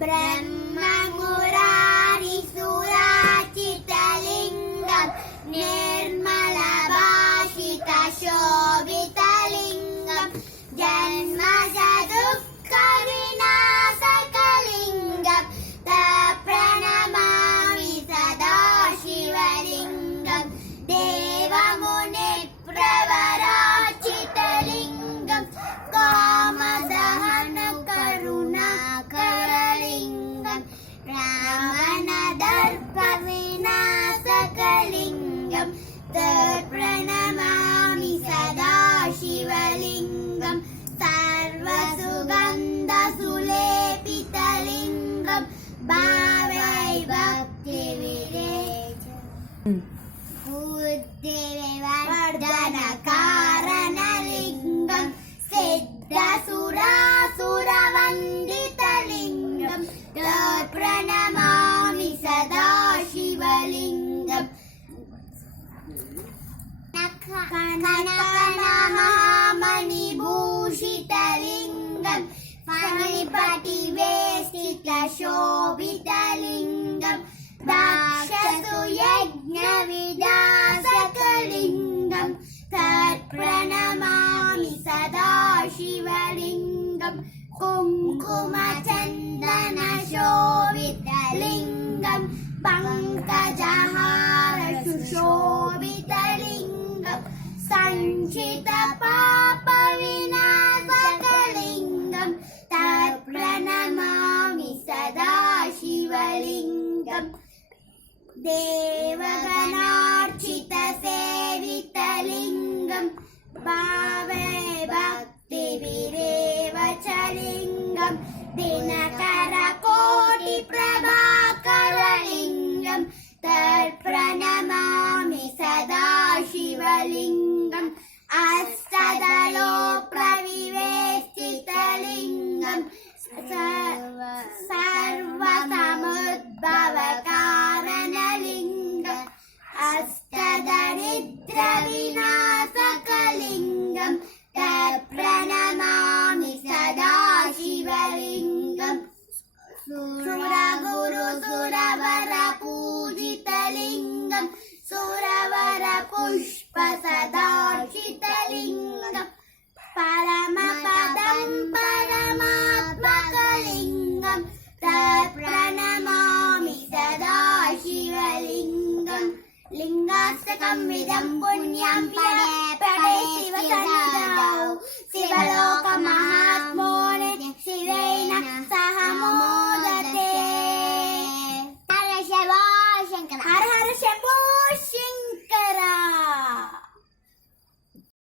ब्रह्ममुरारिसुराचितलिङ्गं निर्मलभाषितशोभितलिङ्गं जन्मजदुःखविनाशकलिङ्गं प्रणमामि सदा शिवलिङ्गं देवमुनिप्रवराचितलिङ्गं कामदहनकरुणाकरलिङ्गं रावणदर्पविनाशकलिङ्गं प्रणमामि सदा शिवलिङ्गं सर्वसुगन्धसुलेपितलिङ्गं भावै भक्तिविरेचनं बुद्धिविवर्धनकारणलिङ्गं सिद्धसुरासुरवन्दितलिङ्गं प्रणमामि सदा शिवलिङ्गं कनकमहामणिभूषितलिङ्गं फणिपटिवेष्टितशोभितलिङ्गं दाक्षसुयज्ञविदासकलिङ्गं तत्प्रणमामि सदा शिवलिङ्गं कुङ्कुमचन्दनशोभितलिङ्गं पङ्कजहारसुशोभितलिङ्गं सञ्चितपापविनाशकलिङ्गं तत्प्रणमामि सदा शिवलिङ्गं देवगणार्चितसेवितलिङ्गं भावै भक्तिविरेवचलिङ्गं दिनकरकोटिप्रभाकरलिङ्गं तत्प्रणमामि सदा शिवलिङ्गं अष्टदलोप्रविवेष्टितलिङ्गं सर्वसमुद्भवकारणलिङ्गम् अष्टदरिद्रविनाशकलिङ्गं तत्प्रणमामि सदा शिवलिङ्गं सुरगुरुसुरवरपूजितलिङ्गं सुरवरपुष्प